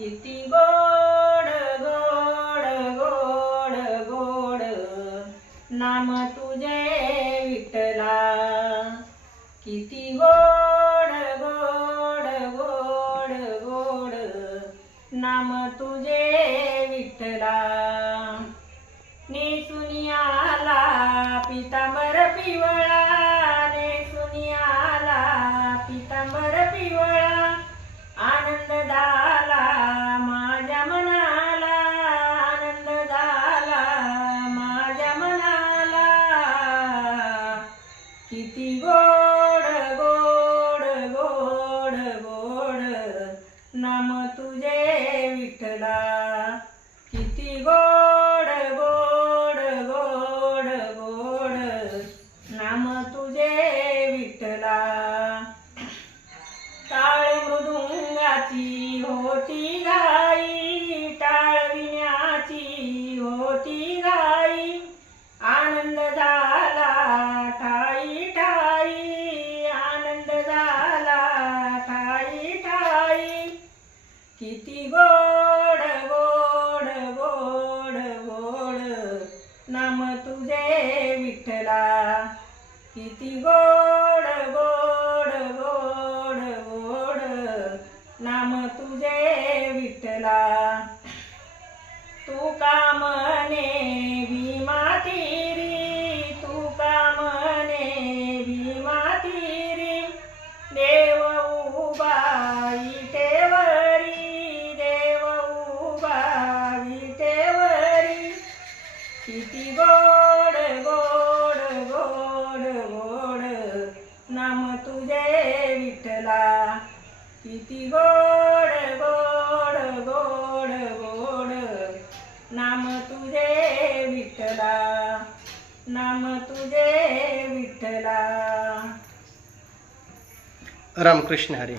किती गोड गोड गोड गोड नाम तुझे विठला. किती गोड गोड गोड गोड नाम तुझे विठला. नेसुनियाला पितांबर पिवळा नाम तुझे विठला किती गोड गोड गोड गोड. नाम तुझे विठला ताळ मृदुंगाची होती गा किती गोड गोड गोड गोड. नाम तुझे विठ्ठला. किती गोड गोड गोड गोड. नाम तुझे विठ्ठला. तू कामने विठ्ठला किती गोड गोड गोड गोड. नाम तुझे विठ्ठला. नाम तुझे विठ्ठला. रामकृष्ण हरी.